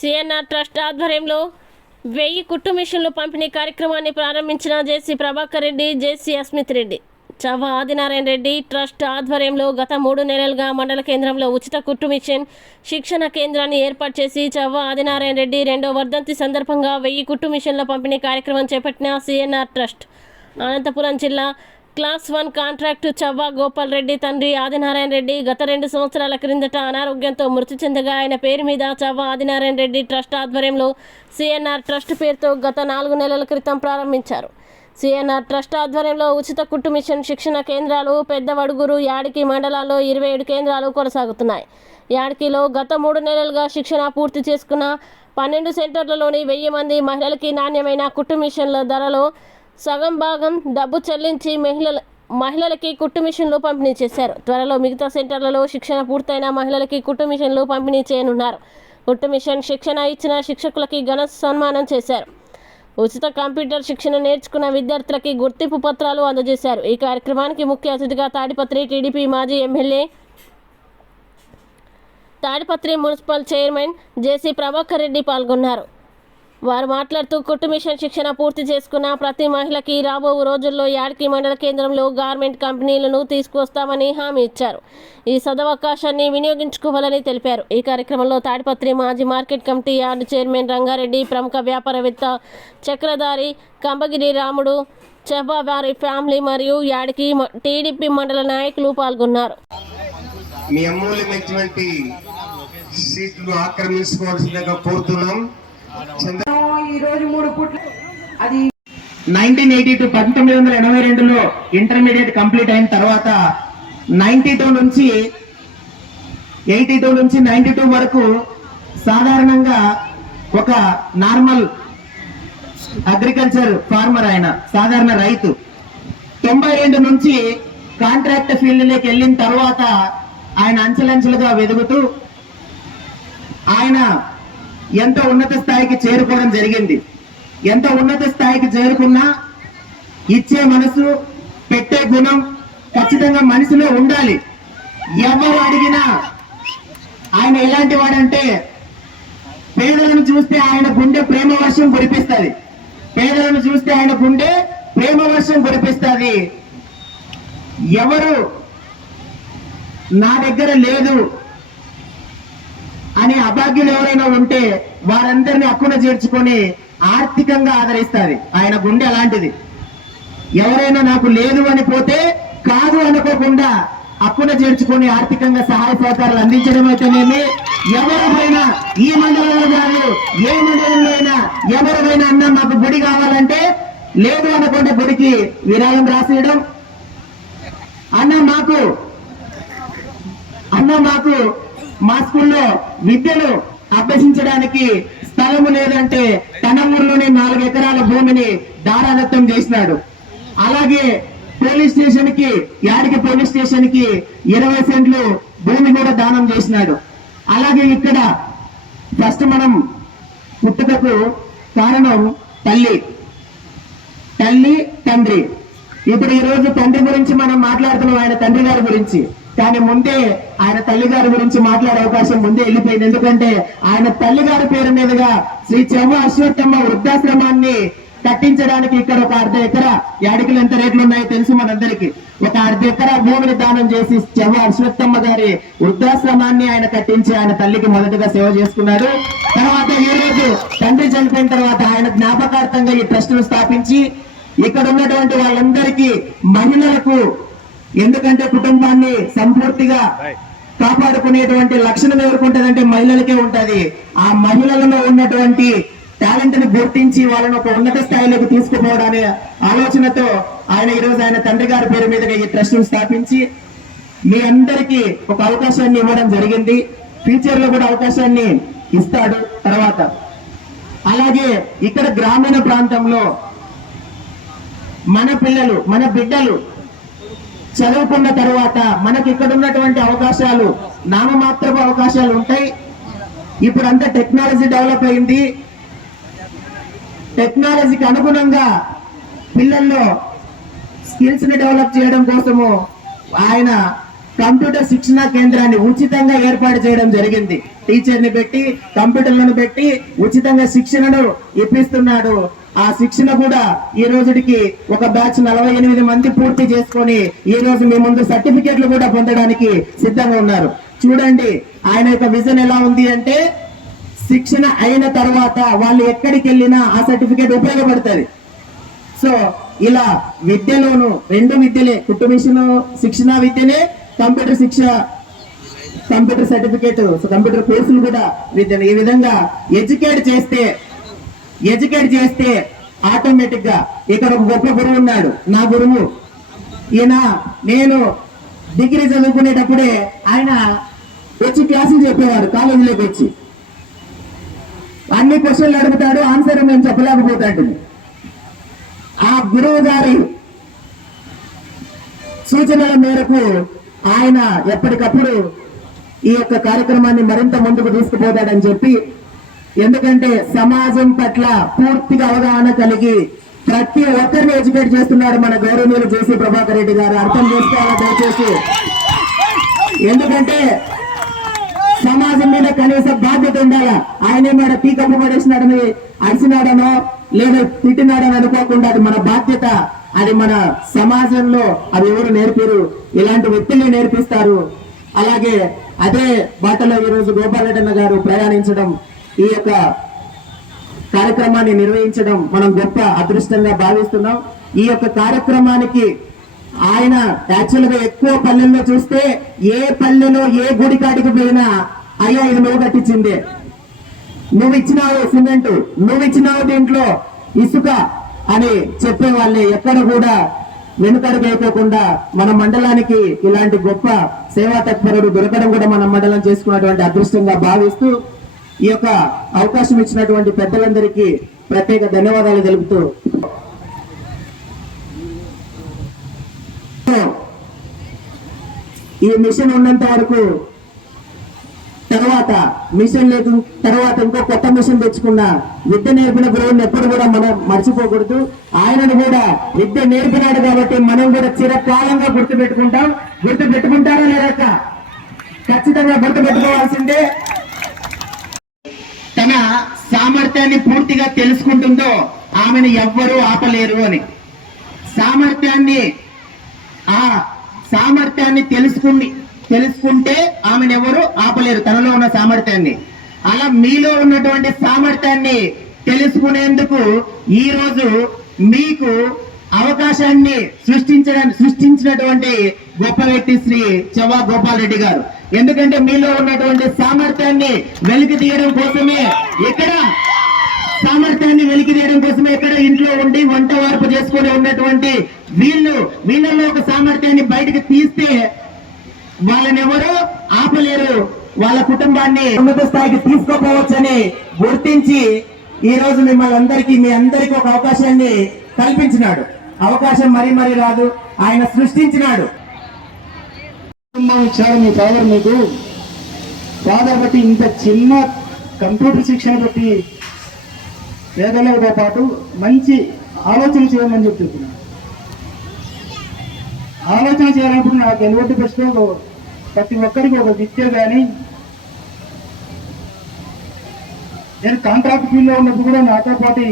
CNR trust ఆధ్వర్యంలో వెయ్యి కుట్టు మిషన్లు పంపిణీ కార్యక్రమాన్ని ప్రారంభించిన JC Prabhakar Reddy JC Asmit Reddy. Chavva Adinarayana Reddy trust ఆధ్వర్యంలో గత మూడు నెలలుగా మండల కేంద్రంలో ఉచిత కుట్టు మిషన్ శిక్షణ కేంద్రాన్ని ఏర్పాటు చేసి చవ్వ ఆదినారాయణ రెడ్డి రెండో వర్ధంతి సందర్భంగా వెయ్యి కుట్టు మిషన్ల పంపిణీ కార్యక్రమం చేపట్టిన సిఎన్ఆర్ ట్రస్ట్. అనంతపురం జిల్లా class one contract Chavva Gopal Reddy తండ్రి ఆదినారాయణ రెడ్డి గత రెండు సంవత్సరాల క్రిందట అనారోగ్యంతో మృతి చెందగా ఆయన పేరు మీద చవ్వా ఆదినారాయణ రెడ్డి ట్రస్ట్ ఆధ్వర్యంలో సిఎన్ఆర్ ట్రస్ట్ పేరుతో గత నాలుగు నెలల క్రితం ప్రారంభించారు. సిఎన్ఆర్ ట్రస్ట్ ఆధ్వర్యంలో ఉచిత కుట్టు మిషన్ శిక్షణ కేంద్రాలు పెద్దవడుగురు యాడికి మండలాల్లో ఇరవై ఏడు కేంద్రాలు కొనసాగుతున్నాయి. యాడికిలో గత మూడు నెలలుగా శిక్షణ పూర్తి చేసుకున్న పన్నెండు సెంటర్లలోని వెయ్యి మంది మహిళలకి నాణ్యమైన కుట్టు మిషన్ల ధరలో సగం భాగం డబ్బు చెల్లించి మహిళల మహిళలకి కుట్టు మిషన్లు పంపిణీ చేశారు. త్వరలో మిగతా సెంటర్లలో శిక్షణ పూర్తయిన మహిళలకి కుట్టు మిషన్లు పంపిణీ చేయనున్నారు. కుట్టు మిషన్ శిక్షణ ఇచ్చిన శిక్షకులకి ఘన సన్మానం చేశారు. ఉచిత కంప్యూటర్ శిక్షణ నేర్చుకున్న విద్యార్థులకి గుర్తింపు పత్రాలు అందజేశారు. ఈ కార్యక్రమానికి ముఖ్య అతిథిగా తాడిపత్రి టీడీపీ మాజీ MLA Tadipatri municipal chairman JC Prabhakar Reddy పాల్గొన్నారు. వారు మాట్లాడుతూ కుట్టు మిషన్ శిక్షణ పూర్తి చేసుకున్న ప్రతి మహిళకి రాబో రోజుల్లో యాడ్కి మండల కేంద్రంలో గార్మెంట్ కంపెనీలను తీసుకువస్తామని హామీ ఇచ్చారు. ఈ సదవకాశాన్ని వినియోగించుకోవాలని తెలిపారు. ఈ కార్యక్రమంలో తాడిపత్రి మాజీ market committee yard chairman Rangareddy ప్రముఖ వ్యాపారవేత్త చక్రధారి కంబగిరి రాముడు చెబ్బా వారి ఫ్యామిలీ మరియు యాడ్కి టీడీపీ మండల నాయకులు పాల్గొన్నారు. మీ అమూల్యమైనటువంటి సీట్లు ఆక్రమించుకోవాల్సిందిగా కోరుతున్నాం. ఈ రోజు మూడు అది నైన్టీన్ ఎయిటీ టూ పంతొమ్మిది వందల ఎనభై రెండులో ఇంటర్మీడియట్ కంప్లీట్ అయిన తర్వాత నైన్టీ టూ నుంచి ఎయిటీ టూ నుంచి నైన్టీ టూ వరకు సాధారణంగా ఒక నార్మల్ అగ్రికల్చర్ ఫార్మర్ ఆయన సాధారణ రైతు. తొంభై రెండు నుంచి కాంట్రాక్ట్ ఫీల్డ్లోకి వెళ్ళిన తర్వాత ఆయన అంచెలంచెలుగా వెదుగుతూ ఆయన ఎంతో ఉన్నత స్థాయికి చేరుకోవడం జరిగింది. ఎంత ఉన్నత స్థాయికి చేరుకున్నా ఇచ్చే మనసు పెట్టే గుణం ఖచ్చితంగా మనిషిలో ఉండాలి. ఎవరు అడిగినా ఆయన ఎలాంటి వాడంటే పేదలను చూస్తే ఆయన గుండె ప్రేమ వర్షం కురిపిస్తుంది. పేదలను చూస్తే ఆయన గుండె ప్రేమ వర్షం కురిపిస్తుంది. ఎవరు నా దగ్గర లేదు. అనే అభాగ్యులు ఎవరైనా ఉంటే వారందరినీ అక్కున చేర్చుకొని ఆర్థికంగా ఆదరిస్తుంది ఆయన గుండె అలాంటిది. ఎవరైనా నాకు లేదు అని పోతే కాదు అనుకోకుండా అక్కున చేర్చుకొని ఆర్థికంగా సహాయ సహకారాలు అందించడం అయితేనేమి? ఎవరిపైనా ఈ మండలంలో కాదు ఏ మండలంలో అయినా ఎవరిపైనా అన్న మాకు గుడి కావాలంటే లేదు అనుకుంటే గుడికి విరాళం రాసేయడం. అన్న మాకు. అన్న మాకు. మా స్కూల్లో విద్యను అభ్యసించడానికి స్థలము లేదంటే తన ఊర్లోనే నాలుగు ఎకరాల భూమిని దారాదత్తం చేసినాడు. అలాగే పోలీస్ స్టేషన్కి యాడికి పోలీస్ స్టేషన్కి ఇరవై సెంట్లు భూమి కూడా దానం చేసినాడు. అలాగే ఇక్కడ ఫస్ట్ మనం పుట్టుకకు కారణం తల్లి. తల్లి తండ్రి. ఇప్పుడు ఈరోజు తండ్రి గురించి మనం మాట్లాడుతున్నాం ఆయన తండ్రి గారి గురించి. కానీ ముందే ఆయన తల్లి గారి గురించి మాట్లాడే అవకాశం ముందే వెళ్ళిపోయింది. ఎందుకంటే ఆయన తల్లి గారి పేరు మీదుగా శ్రీ చెవ్వ అశ్వత్థమ్మ వృద్ధాశ్రమాన్ని కట్టించడానికి ఇక్కడ ఒక అర్ధ ఎకరా యాడికలు ఎంత రేట్లు ఉన్నాయో తెలుసు మనందరికి. ఒక అర్ధ ఎకరా భూమిని దానం చేసి చెవ్వ అశ్వత్థమ్మ గారి వృద్ధాశ్రమాన్ని ఆయన కట్టించి ఆయన తల్లికి మొదటగా సేవ చేసుకున్నారు తర్వాత ఈ రోజు తండ్రి చనిపోయిన తర్వాత ఆయన జ్ఞాపకార్థంగా ఈ ట్రస్ట్ను స్థాపించి ఇక్కడ ఉన్నటువంటి వాళ్ళందరికీ మహిళలకు ఎందుకంటే కుటుంబాన్ని సంపూర్తిగా కాపాడుకునేటువంటి లక్షణం ఎవరికి ఉంటదంటే మహిళలకే ఉంటది. ఆ మహిళలలో ఉన్నటువంటి టాలెంట్ని గుర్తించి వాళ్ళని ఒక ఉన్నత స్థాయిలోకి తీసుకుపోవడనే ఆలోచనతో ఆయన ఈ రోజు ఆయన తండ్రి గారి పేరు మీదుగా ఈ ట్రస్ట్ స్థాపించి మీ అందరికీ ఒక అవకాశాన్ని ఇవ్వడం జరిగింది. ఫ్యూచర్లో కూడా అవకాశాన్ని ఇస్తాడు తర్వాత. అలాగే ఇక్కడ గ్రామీణ ప్రాంతంలో మన పిల్లలు మన బిడ్డలు చదువుకున్న తర్వాత మనకి ఇక్కడ ఉన్నటువంటి అవకాశాలు నామమాత్రపు అవకాశాలు ఉంటాయి. ఇప్పుడు అంతా టెక్నాలజీ డెవలప్ అయింది. టెక్నాలజీకి అనుగుణంగా పిల్లల్లో స్కిల్స్ని డెవలప్ చేయడం కోసము ఆయన కంప్యూటర్ శిక్షణ కేంద్రాన్ని ఉచితంగా ఏర్పాటు చేయడం జరిగింది. టీచర్ని పెట్టి కంప్యూటర్లను పెట్టి ఉచితంగా శిక్షణను ఇప్పిస్తున్నాడు ఆ శిక్షణ కూడా ఈ రోజుకి ఒక బ్యాచ్ నలభై ఎనిమిది మంది పూర్తి చేసుకొని ఈ రోజు మీ ముందు సర్టిఫికెట్లు కూడా పొందడానికి సిద్ధంగా ఉన్నారు. చూడండి ఆయన యొక్క విజన్ ఎలా ఉంది అంటే శిక్షణ అయిన తర్వాత వాళ్ళు ఎక్కడికి వెళ్ళినా ఆ సర్టిఫికేట్ ఉపయోగపడుతుంది. సో ఇలా విద్యలోను రెండు విద్యలే కుటుంబిషన్ శిక్షణ విద్యనే కంప్యూటర్ శిక్ష కంప్యూటర్ సర్టిఫికేట్ కంప్యూటర్ కోర్సులు కూడా విద్యను ఈ విధంగా ఎడ్యుకేట్ చేస్తే ఎడ్యుకేట్ చేస్తే ఆటోమేటిక్గా ఇక్కడ ఒక గొప్ప గురువు ఉన్నాడు. నా గురువు. ఈయన నేను డిగ్రీ చదువుకునేటప్పుడే ఆయన వచ్చి క్లాసులు చెప్పేవాడు కాలేజీలోకి వచ్చి. అన్ని క్వశ్చన్లు అడుగుతాడు ఆన్సర్ మేము చెప్పలేకపోతాడు. ఆ గురువు గారి సూచనల మేరకు ఆయన ఎప్పటికప్పుడు ఈ యొక్క కార్యక్రమాన్ని మరింత ముందుకు తీసుకుపోతాడని చెప్పి ఎందుకంటే సమాజం పట్ల పూర్తిగా అవగాహన కలిగి ప్రతి ఒక్కరిని ఎడ్యుకేట్ చేస్తున్నారు మన గౌరవనీయులు జేసీ ప్రభాకర్ రెడ్డి గారు. అర్థం చేసుకోవాలి దయచేసి? ఎందుకంటే సమాజం మీద కనీస బాధ్యత ఉండాలా? ఆయనే మన పీకప్ పడేసినాడని అరిచినాడనో లేదా తిట్టినాడని అనుకోకుండా అది మన బాధ్యత. అది మన సమాజంలో అది ఎవరు నేర్పిరు? ఇలాంటి వ్యక్తుల్ని నేర్పిస్తారు. అలాగే అదే బాటలో ఈరోజు గోపాలరెడ్డి గారు ప్రయాణించడం ఈ యొక్క కార్యక్రమాన్ని నిర్వహించడం మనం గొప్ప అదృష్టంగా భావిస్తున్నాం. ఈ యొక్క కార్యక్రమానికి ఆయన యాక్చువల్గా ఎక్కువ పల్లెల్లో చూస్తే ఏ పల్లెలో ఏ గుడి కాడికి పోయినా అయ్యా ఇది నువ్వు కట్టించిందే. నువ్వు ఇచ్చినావు సిమెంట్ నువ్వు ఇచ్చినావు దీంట్లో ఇసుక అని చెప్పే వాళ్ళే ఎక్కడ కూడా వెనుకడుగు మన మండలానికి ఇలాంటి గొప్ప సేవా తత్పరుడు దొరకడం కూడా మన మండలం చేసుకున్నటువంటి అదృష్టంగా భావిస్తూ ఈ యొక్క అవకాశం ఇచ్చినటువంటి పెద్దలందరికీ ప్రత్యేక ధన్యవాదాలు తెలుపుతూ ఈ మిషన్ ఉన్నంత వరకు తర్వాత మిషన్ లేదు తర్వాత ఇంకో కొత్త మిషన్ తెచ్చుకున్న విద్య నేర్పిన గురువుని ఎప్పుడు కూడా మనం మర్చిపోకూడదు. ఆయనను కూడా విద్య నేర్పినాడు కాబట్టి మనం కూడా చిరకాలంగా గుర్తు పెట్టుకుంటాం గుర్తు పెట్టుకుంటారా లేదక్క ఖచ్చితంగా గుర్తు పెట్టుకోవాల్సిందే తన సామర్థ్యాన్ని పూర్తిగా తెలుసుకుంటుందో ఆమెను ఎవ్వరూ ఆపలేరు అని. సామర్థ్యాన్ని ఆ సామర్థ్యాన్ని తెలుసుకుని తెలుసుకుంటే ఆమెను ఎవరు ఆపలేరు తనలో ఉన్న సామర్థ్యాన్ని. అలా మీలో ఉన్నటువంటి సామర్థ్యాన్ని తెలుసుకునేందుకు ఈ రోజు మీకు అవకాశాన్ని సృష్టించడం సృష్టించినటువంటి గొప్ప వ్యక్తి శ్రీ చవా గోపాల్ రెడ్డి గారు. ఎందుకంటే మీలో ఉన్నటువంటి సామర్థ్యాన్ని వెలికి తీయడం కోసమే ఇక్కడ సామర్థ్యాన్ని వెలికి తీయడం కోసమే ఎక్కడ? ఇంట్లో ఉండి వంట వార్పు చేసుకొని ఉన్నటువంటి వీళ్ళు వీళ్ళలో ఒక సామర్థ్యాన్ని బయటకు తీస్తే వాళ్ళని ఎవరు ఆపలేరు. వాళ్ళ కుటుంబాన్ని ఉన్నత స్థాయికి తీసుకోపోవచ్చని గుర్తించి ఈ రోజు మిమ్మల్ని అందరికీ మీ అందరికీ ఒక అవకాశాన్ని కల్పించినాడు. అవకాశం మరీ మరీ రాదు. ఆయన సృష్టించినాడు. ఇచ్చారు మీ ఫాదర్ మీకు. ఫాదర్ బట్టి ఇంత చిన్న కంప్యూటర్ శిక్షణ బట్టి పేదలతో పాటు మంచి ఆలోచన చేయమని చెప్పి చెప్తున్నాను. ఆలోచన చేయాలన్నప్పుడు నాకు ఎటువంటి ప్రశ్న. ప్రతి ఒక్కరికి ఒక విద్య కానీ నేను కాంట్రాక్ట్ ఫీల్డ్లో ఉన్నప్పుడు కూడా నాతో పాటు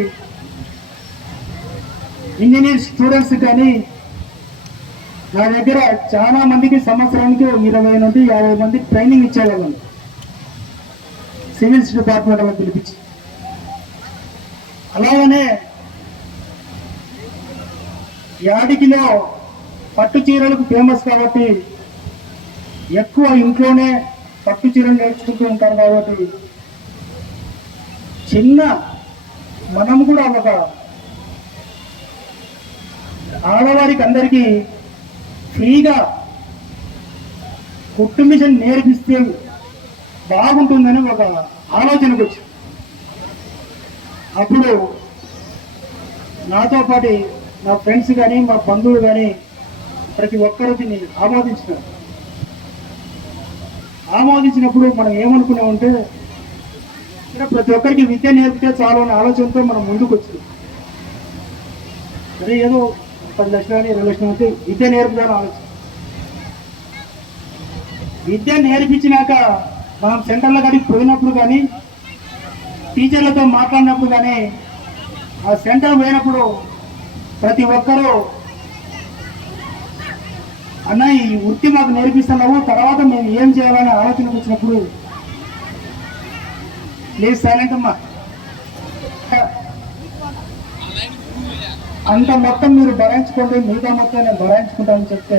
ఇంజనీర్ స్టూడెంట్స్ కానీ నా దగ్గర చాలా మందికి సంవత్సరానికి ఇరవై నుండి యాభై మంది ట్రైనింగ్ ఇచ్చేవాళ్ళం. సివిల్స్ డిపార్ట్మెంట్ వాళ్ళని పిలిపించి. అలాగనే యాడికిలో పట్టు చీరలకు ఫేమస్ కాబట్టి ఎక్కువ ఇంట్లోనే పట్టు చీరలు నేర్చుకుంటూ ఉంటారు కాబట్టి చిన్న మనం కూడా ఒక ఆడవారికి అందరికీ ఫ్రీగా కుట్టు మిషన్ నేర్పిస్తే బాగుంటుందని ఒక ఆలోచనకు వచ్చి అప్పుడు నాతో పాటు నా ఫ్రెండ్స్ కానీ మా బంధువులు కానీ ప్రతి ఒక్కరు దీన్ని ఆమోదించినారు. ఆమోదించినప్పుడు మనం ఏమనుకున్నామంటే ఇక్కడ ప్రతి ఒక్కరికి విద్య నేర్పితే చాలు అనే ఆలోచనతో మనం ముందుకు వచ్చింది సరే ఏదో పది లక్షలు కానీ ఇరవై లక్షలు అయితే విద్య నేర్పుదాని ఆలోచన. విద్య నేర్పించినాక మనం సెంటర్లో కానీ పోయినప్పుడు కానీ టీచర్లతో మాట్లాడినప్పుడు కానీ ఆ సెంటర్ పోయినప్పుడు ప్రతి ఒక్కరూ అన్న ఈ వృత్తి మాకు నేర్పిస్తున్నావు తర్వాత మేము ఏం చేయాలని ఆలోచనకు వచ్చినప్పుడు లేదు సైలెంట్ అమ్మా. అంత మొత్తం మీరు భరాయించుకోండి మిగతా మొత్తం నేను భరాయించుకుంటానని చెప్తే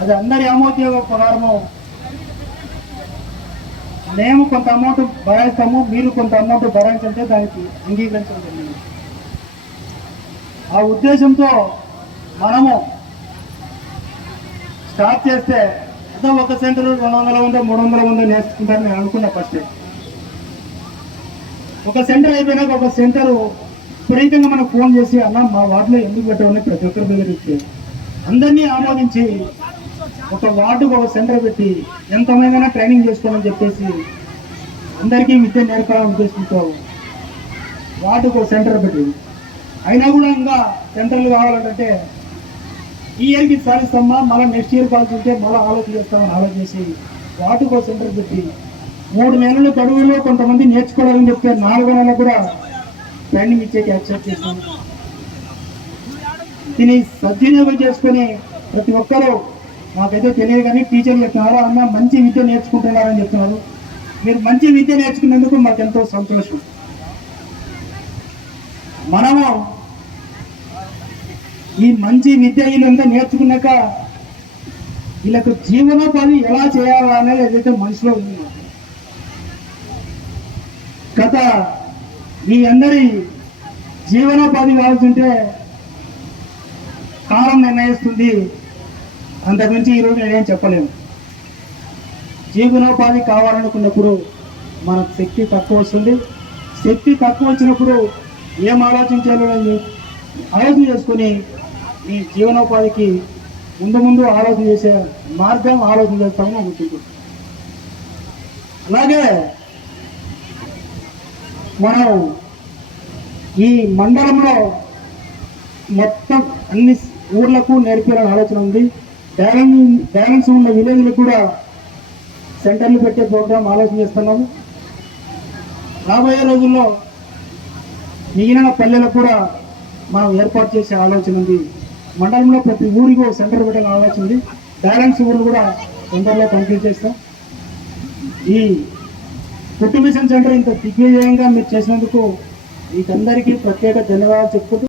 అది అందరి అమోద్యోగ ప్రకారము. మేము కొంత అమౌంట్ భరాయిస్తాము మీరు కొంత అమౌంట్ భరాయించంటే దానికి అంగీకరించడం జరిగింది ఆ ఉద్దేశంతో మనము స్టార్ట్ చేస్తే ఏదో ఒక సెంటర్ రెండు వందల ఉందో మూడు వందల ఉందో నేర్చుకుంటారని నేను అనుకున్నా ఫస్ట్ ఒక సెంటర్ అయిపోయినాక ఒక సెంటర్ విపరీతంగా మనకు ఫోన్ చేసి అన్న మా వార్డులో ఎందుకు పెట్టామని ప్రతి ఒక్కరి దగ్గర అందరినీ ఆమోదించి ఒక వార్డుకు ఒక సెంటర్ పెట్టి ఎంతమందైనా ట్రైనింగ్ చేసుకోమని చెప్పేసి అందరికీ విద్య నేర్పాలని ఉద్దేశంతో వార్డుకు ఒక సెంటర్ పెట్టి అయినా కూడా ఇంకా సెంటర్లు కావాలంటే ఈ ఇయర్కి సాధిస్తామా మళ్ళీ నెక్స్ట్ ఇయర్ కాల్సి ఉంటే మళ్ళీ ఆలోచన చేస్తామని ఆలోచించి వాటికో సెంటర్ పెట్టి మూడు నెలలు గడువులో కొంతమంది నేర్చుకోవాలని చెప్తే నాలుగు నెలలు కూడా ట్రైనింగ్ ఇచ్చేకి యాక్సెప్ట్ చేస్తాం దీన్ని సద్వినియోగం చేసుకొని ప్రతి ఒక్కరూ మాకైతే తెలియదు కానీ టీచర్లు చెప్తున్నారు అన్న మంచి విద్య నేర్చుకుంటున్నారని చెప్తున్నారు. మీరు మంచి విద్య నేర్చుకున్నందుకు మాకు ఎంతో సంతోషం. మనము ఈ మంచి విద్య వీళ్ళంతా నేర్చుకున్నాక వీళ్ళకు జీవనోపాధి ఎలా చేయాలనేది ఏదైతే మనసులో ఉంది. గత మీ అందరి జీవనోపాధి కావాల్సింటే కాలం నిర్ణయిస్తుంది. అంతకుమించి ఈరోజు నేనేం చెప్పలేము జీవనోపాధి కావాలనుకున్నప్పుడు మనకు శక్తి తక్కువ వస్తుంది. శక్తి తక్కువ వచ్చినప్పుడు ఏం ఆలోచించాలో ఆలోచన చేసుకుని ఈ జీవనోపాధికి ముందు ముందు ఆలోచన చేసే మార్గం ఆలోచన చేస్తామని అనుకుంటున్నాను. అలాగే మనం ఈ మండలంలో మొత్తం అన్ని ఊర్లకు నేర్పాలని ఆలోచన ఉంది. బ్యాలెన్స్ బ్యాలెన్స్ ఉన్న విలేజ్లకు కూడా సెంటర్లు పెట్టే ప్రోగ్రాం ఆలోచన చేస్తున్నాము రాబోయే రోజుల్లో మిగిలిన పల్లెలకు కూడా మనం ఏర్పాటు చేసే ఆలోచన ఉంది. మండలంలో ప్రతి ఊరికి ఒక సెంటర్ పెట్టాలని ఆలోచన ఉంది. బ్యాలెన్స్ ఊర్లు కూడా తొందరలో కంప్లీట్ చేస్తాం. ఈ కుటుంబ సెంటర్ ఇంత దిగ్విజయంగా మీరు చేసినందుకు మీకందరికీ ప్రత్యేక ధన్యవాదాలు చెప్పుకుంటూ